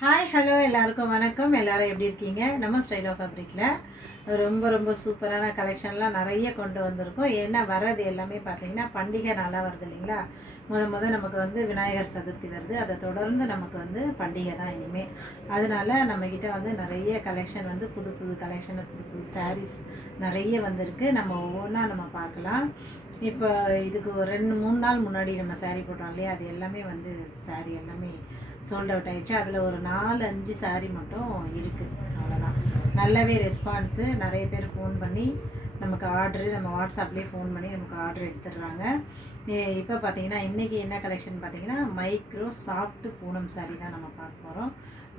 Hi hello எல்லாருக்கும் வணக்கம். எல்லோரும் எப்படி இருக்கீங்க? நம்ம ஸ்டைல் ஆஃப் ஃபேப்ரிக்கில் ரொம்ப சூப்பரான கலெக்ஷன்லாம் நிறைய கொண்டு வந்திருக்கோம். ஏன்னா வர்றது எல்லாமே பார்த்திங்கன்னா பண்டிகை நாளாக வருது இல்லைங்களா. முத நமக்கு வந்து விநாயகர் சதுர்த்தி வருது. அதை தொடர்ந்து நமக்கு வந்து பண்டிகை தான் இனிமேல். அதனால் நம்மக்கிட்ட வந்து நிறைய கலெக்ஷன் வந்து புது கலெக்ஷன், புது சாரீஸ் நிறைய வந்திருக்கு. நம்ம ஒவ்வொன்றா நம்ம பார்க்கலாம். இப்போ இதுக்கு ஒரு 2-3 நாள் முன்னாடி நம்ம சாரீ போட்டோம் இல்லையா, அது எல்லாமே வந்து சாரீ எல்லாமே சோல்ட் அவுட் ஆகிடுச்சு. அதில் ஒரு 4-5 சாரீ மட்டும் இருக்குது, அவ்வளோதான். நல்லாவே ரெஸ்பான்ஸு, நிறைய பேர் ஃபோன் பண்ணி நமக்கு ஆர்டரு, நம்ம வாட்ஸ்அப்லேயே ஃபோன் பண்ணி நமக்கு ஆர்டர் எடுத்துடுறாங்க. இப்போ பார்த்திங்கன்னா இன்றைக்கி என்ன கலெக்ஷன் பார்த்திங்கன்னா மைக்ரோ சாஃப்ட்டு பூனம் சாரீ தான் நம்ம பார்க்க போகிறோம்.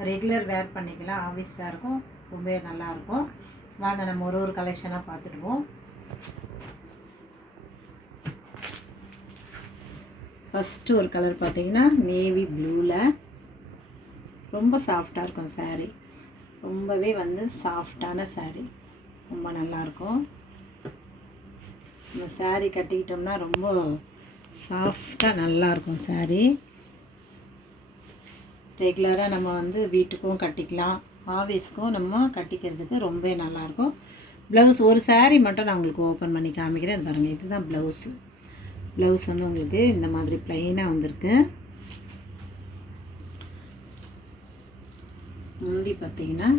ரெகுலர் வேர் பண்ணிக்கலாம், ஆஃபீஸ் வேருக்கும் ரொம்ப நல்லாயிருக்கும். வாங்க நம்ம ஒரு கலெக்ஷனாக பார்த்துடுவோம். ஃபஸ்ட்டு ஒரு கலர் பார்த்திங்கன்னா நேவி ப்ளூவில் ரொம்ப சாஃப்டாக இருக்கும் சாரீ. ரொம்பவே வந்து சாஃப்டான சாரீ, ரொம்ப நல்லாயிருக்கும். நம்ம சாரீ கட்டிக்கிட்டோம்னா ரொம்ப சாஃப்டாக நல்லாயிருக்கும் சாரீ. ரெகுலராக நம்ம வந்து வீட்டுக்கும் கட்டிக்கலாம், ஆஃபீஸ்க்கும் நம்ம கட்டிக்கிறதுக்கு ரொம்ப நல்லாயிருக்கும். ப்ளவுஸ் ஒரு சாரீ மட்டும் நான் உங்களுக்கு ஓப்பன் பண்ணி காமிக்கிறேன். அது பாருங்கள், இதுதான் ப்ளவுஸு. ப்ளவுஸ் வந்து உங்களுக்கு இந்த மாதிரி ப்ளைனாக வந்திருக்கு. முந்தி பார்த்திங்கன்னா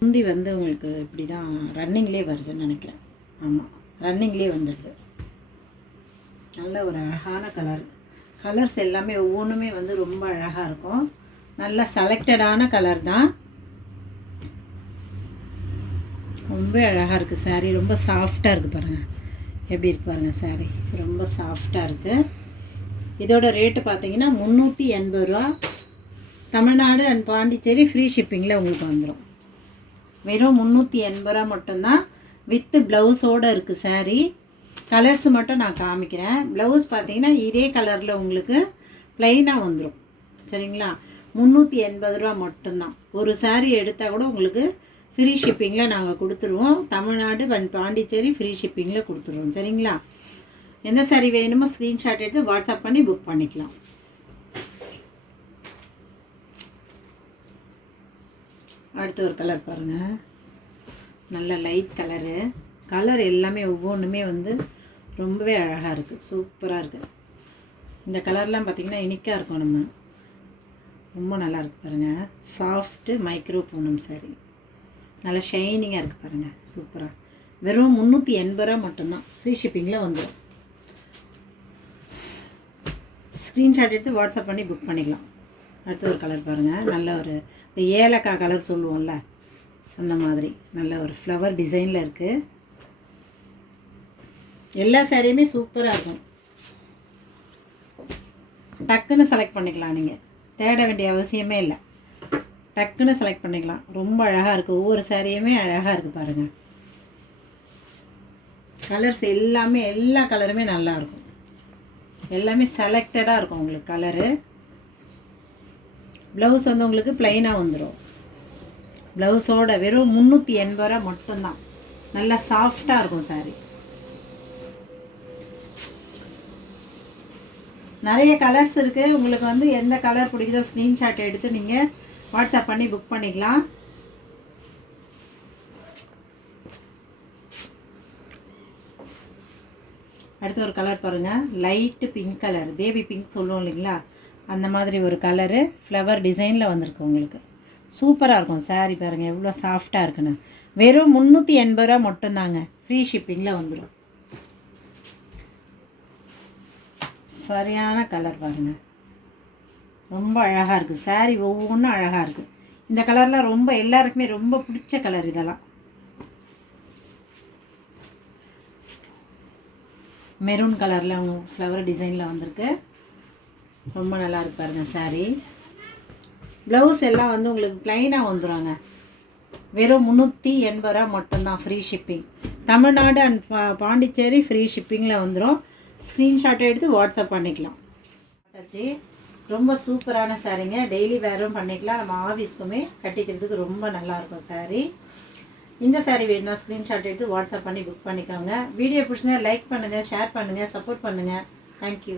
முந்தி வந்து உங்களுக்கு இப்படி தான் ரன்னிங்லேயே வருதுன்னு நினைக்கிறேன். ஆமாம், ரன்னிங்லேயே வந்துடுது. நல்ல ஒரு அழகான கலர்ஸ் எல்லாமே ஒவ்வொன்றுமே வந்து ரொம்ப அழகாக இருக்கும். நல்ல செலக்டடான கலர் தான், ரொம்ப அழகாக இருக்குது சாரீ. ரொம்ப சாஃப்டாக இருக்குது பாருங்கள், எப்படி இருக்குது பாருங்கள் சாரீ, ரொம்ப சாஃப்டாக இருக்குது. இதோட ரேட்டு பார்த்தீங்கன்னா 380 ரூபா. தமிழ்நாடு அண்ட் பாண்டிச்சேரி ஃப்ரீ ஷிப்பிங்கில் உங்களுக்கு வந்துடும். வெறும் 380 ரூபா மட்டும்தான், வித்து ப்ளவுஸோடு இருக்குது சாரீ. கலர்ஸ் மட்டும் நான் காமிக்கிறேன். ப்ளவுஸ் பார்த்தீங்கன்னா இதே கலரில் உங்களுக்கு ப்ளைனாக வந்துடும், சரிங்களா. 380 ரூபா மட்டும்தான். ஒரு சாரீ எடுத்தால் கூட உங்களுக்கு ஃப்ரீ ஷிப்பிங்கில் நாங்கள் கொடுத்துருவோம். தமிழ்நாடு அண்ட் பாண்டிச்சேரி ஃப்ரீ ஷிப்பிங்கில் கொடுத்துருவோம், சரிங்களா. எந்த சாரீ வேணுமோ ஸ்க்ரீன்ஷாட் எடுத்து வாட்ஸ்அப் பண்ணி புக் பண்ணிக்கலாம். அடுத்து ஒரு கலர் பாருங்கள், நல்ல லைட் கலர் எல்லாமே ஒவ்வொன்றுமே வந்து ரொம்பவே அழகாக இருக்குது, சூப்பராக இருக்குது. இந்த கலர்லாம் பார்த்திங்கன்னா யூனிக்காக இருக்கும். நம்ம ரொம்ப நல்லா இருக்குது பாருங்கள். சாஃப்ட்டு மைக்ரோ பூனம் சாரீ, நல்லா ஷைனிங்காக இருக்குது பாருங்கள், சூப்பராக. வெறும் 380 ரூபா மட்டும்தான், ஃப்ரீ ஷிப்பிங்கில் வந்துடும். ஸ்க்ரீன்ஷாட் எடுத்து வாட்ஸ்அப் பண்ணி புக் பண்ணிக்கலாம். அடுத்து ஒரு கலர் பாருங்கள், நல்ல ஒரு இந்த ஏலக்காய் கலர் சொல்லுவோம்ல, அந்த மாதிரி நல்ல ஒரு ஃப்ளவர் டிசைனில் இருக்குது. எல்லா சாரியுமே சூப்பராக இருக்கும். டக்குன்னு செலக்ட் பண்ணிக்கலாம், நீங்கள் தேட வேண்டிய அவசியமே இல்லை, டக்குன்னு செலக்ட் பண்ணிக்கலாம். ரொம்ப அழகாக இருக்குது, ஒவ்வொரு சாரியுமே அழகாக இருக்குது பாருங்கள். கலர்ஸ் எல்லாமே எல்லா கலருமே நல்லாயிருக்கும், எல்லாமே செலக்டடாக இருக்கும் உங்களுக்கு கலரு. ப்ளவுஸ் வந்து உங்களுக்கு ப்ளைனாக வந்துடும். ப்ளவுஸோட வெறும் 380 ரூபா மட்டும்தான். நல்லா சாஃப்டாக இருக்கும் சாரீ. நிறைய கலர்ஸ் இருக்குது. உங்களுக்கு வந்து எந்த கலர் பிடிக்குதோ ஸ்க்ரீன்ஷாட் எடுத்து நீங்கள் வாட்ஸ்அப் பண்ணி புக் பண்ணிக்கலாம். அடுத்து ஒரு கலர் பாருங்கள், light pink colour, baby pink சொல்லுவோம் இல்லைங்களா, அந்த மாதிரி ஒரு கலரு ஃப்ளவர் டிசைனில் வந்திருக்கு உங்களுக்கு. சூப்பராக இருக்கும் சாரீ. பாருங்கள் எவ்வளோ சாஃப்டாக இருக்குன்னு. வெறும் 380 ரூபா மட்டும்தாங்க, ஃப்ரீ ஷிப்பிங்கில் வந்துடும். சரியான கலர் பாருங்கள், ரொம்ப அழகாக இருக்குது சாரீ. ஒவ்வொன்றும் அழகாக இருக்குது. இந்த கலரில் ரொம்ப எல்லாருக்குமே ரொம்ப பிடிச்ச கலர் இதெல்லாம். மெரூன் கலரில் அவங்க ஃப்ளவர் டிசைனில் வந்திருக்கு, ரொம்ப நல்லா இருக்கு பாருங்கள் சாரீ. ப்ளவுஸ் எல்லாம் வந்து உங்களுக்கு ப்ளைனாக வந்துடுவாங்க. வெறும் 380 ரூபா மட்டும்தான், free shipping. Tamil Nadu and Pondicherry free ஷிப்பிங்கில் வந்துடும். ஸ்க்ரீன்ஷாட் எடுத்து வாட்ஸ்அப் பண்ணிக்கலாம். ரொம்ப சூப்பரான சாரீங்க, டெய்லி வேரும் பண்ணிக்கலாம், நம்ம ஆஃபீஸ்க்குமே கட்டிக்கிறதுக்கு ரொம்ப நல்லாயிருக்கும் சாரீ. இந்த சாரீ வேணும்னா ஸ்க்ரீன்ஷாட் எடுத்து வாட்ஸ்அப் பண்ணி புக் பண்ணிக்கோங்க. வீடியோ பிடிச்சிருந்தா லைக் பண்ணுங்கள், ஷேர் பண்ணுங்கள், சப்போர்ட் பண்ணுங்கள். தேங்க்யூ.